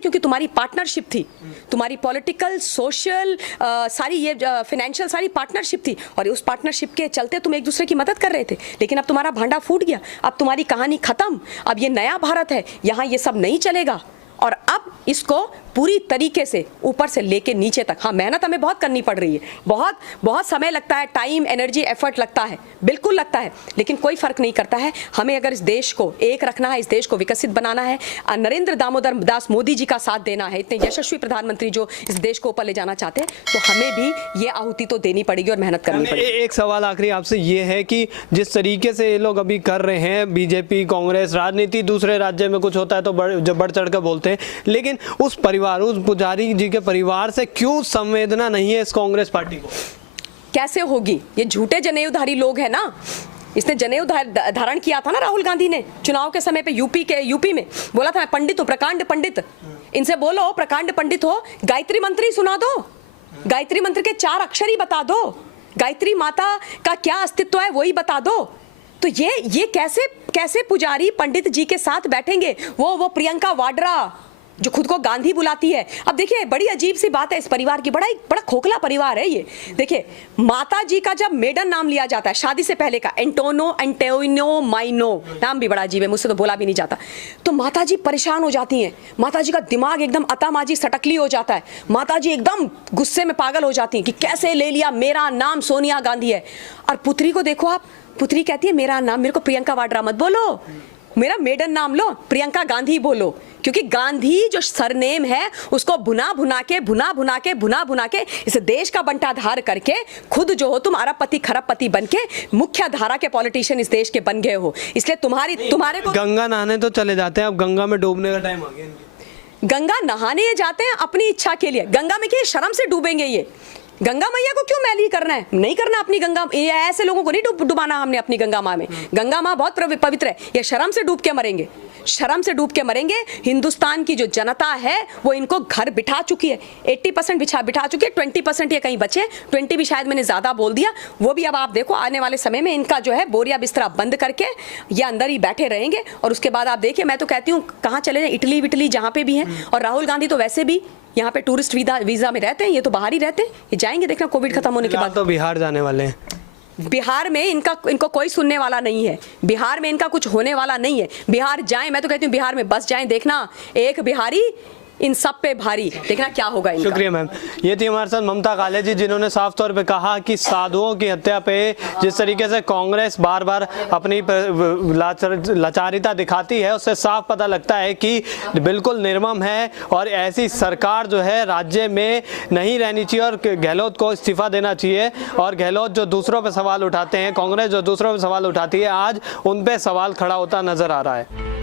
क्योंकि तुम्हारी पार्टनरशिप थी, तुम्हारी पॉलिटिकल, सोशल, सारी ये फाइनेंशियल सारी पार्टनरशिप थी, और उस पार्टनरशिप के चलते तुम एक दूसरे की मदद कर रहे थे। लेकिन अब तुम्हारा भांडा फूट गया, अब तुम्हारी कहानी खत्म, अब ये नया भारत है, यहाँ ये सब नहीं चलेगा। और अब इसको पूरी तरीके से ऊपर से लेके नीचे तक, हाँ मेहनत हमें बहुत करनी पड़ रही है, बहुत बहुत समय लगता है, टाइम, एनर्जी, एफर्ट लगता है, बिल्कुल लगता है, लेकिन कोई फर्क नहीं करता है। हमें अगर इस देश को एक रखना है, इस देश को विकसित बनाना है, नरेंद्र दामोदर दास मोदी जी का साथ देना है, इतने यशस्वी प्रधानमंत्री जो इस देश को ऊपर ले जाना चाहते हैं, तो हमें भी ये आहुति तो देनी पड़ेगी और मेहनत करनी पड़ेगी। एक सवाल आखिरी आपसे ये है कि जिस तरीके से ये लोग अभी कर रहे हैं, बीजेपी, कांग्रेस, राजनीति, दूसरे राज्य में कुछ होता है तो बढ़ चढ़ कर बोलते हैं, लेकिन उस परिवार, उस पुजारी जी के परिवार से क्यों संवेदना नहीं है इस कांग्रेस पार्टी को? कैसे होगी? ये झूठे जनेऊधारी लोग हैं ना। इसने जनेऊ धारण किया था ना राहुल गांधी ने चुनाव के समय पे, यूपी में बोला था मैं पंडित हूँ, प्रकांड पंडित। इनसे बोलो प्रकांड पंडित हो, गायत्री मंत्री सुना दो, गायत्री मंत्र के 4 अक्षर ही बता दो, गायत्री माता का क्या अस्तित्व है वही बता दो। तो ये कैसे पुजारी पंडित जी के साथ बैठेंगे? वो प्रियंका वाड्रा जो खुद को गांधी बुलाती है। अब देखिए बड़ी अजीब सी बात है इस परिवार की, बड़ा खोखला परिवार है ये। देखिए माता जी का जब मेडन नाम लिया जाता है शादी से पहले का, एंटोइनो माइनो, नाम भी बड़ा अजीब है, मुझसे तो बोला भी नहीं जाता, तो माता जी परेशान हो जाती हैं, माता जी का दिमाग एकदम अतामाजी सटकली हो जाता है, माता जी एकदम गुस्से में पागल हो जाती हैं कि कैसे ले लिया, मेरा नाम सोनिया गांधी है। और पुत्री को देखो आप, पुत्री कहती है मेरा नाम, मेरे को प्रियंका वाड्रा मत बोलो, मेरा मेडन नाम लो, प्रियंका गांधी बोलो, क्योंकि गांधी जो सरनेम है उसको भुना भुना के इस देश का बंटाधार करके खुद जो हो तुम अरबपति खरबपति बन के मुख्य धारा के पॉलिटिशियन इस देश के बन गए हो। इसलिए तुम्हारे को गंगा नहाने तो चले जाते हैं, अब गंगा में डूबने का टाइम आ गया। गंगा नहाने जाते हैं अपनी इच्छा के लिए, गंगा में क्या शर्म से डूबेंगे? ये गंगा मैया को क्यों मैली करना है? नहीं करना अपनी गंगा, ऐसे लोगों को नहीं डुबाना हमने अपनी गंगा माँ में। गंगा माँ बहुत पवित्र है, ये शर्म से डूब के मरेंगे, शर्म से डूब के मरेंगे। हिंदुस्तान की जो जनता है वो इनको घर बिठा चुकी है, 80% बिठा चुकी है, 20% ये कहीं बचे, 20 भी शायद मैंने ज्यादा बोल दिया, वो भी अब आप देखो आने वाले समय में इनका जो है बोरिया बिस्तरा बंद करके ये अंदर ही बैठे रहेंगे। और उसके बाद आप देखिए, मैं तो कहती हूँ कहाँ चले जाए, इटली जहाँ पे भी हैं, और राहुल गांधी तो वैसे भी यहाँ पे टूरिस्ट वीजा में रहते हैं, ये तो बाहर ही रहते हैं, ये जाएंगे देखना कोविड खत्म होने के बाद। तो बिहार जाने वाले हैं, बिहार में इनको कोई सुनने वाला नहीं है, बिहार में इनका कुछ होने वाला नहीं है। बिहार जाएं, मैं तो कहती हूँ बिहार में बस जाएं, देखना एक बिहारी इन सब पे भारी, देखना क्या होगा इनका। शुक्रिया मैम। ये थी हमारे साथ ममता काले जी, जिन्होंने साफ तौर पे कहा कि साधुओं की हत्या पे जिस तरीके से कांग्रेस बार बार अपनी लाचारिता दिखाती है, उससे साफ पता लगता है कि बिल्कुल निर्मम है और ऐसी सरकार जो है राज्य में नहीं रहनी चाहिए और गहलोत को इस्तीफा देना चाहिए। और गहलोत जो दूसरों पर सवाल उठाते हैं, कांग्रेस जो दूसरों पर सवाल उठाती है, आज उन पर सवाल खड़ा होता नजर आ रहा है।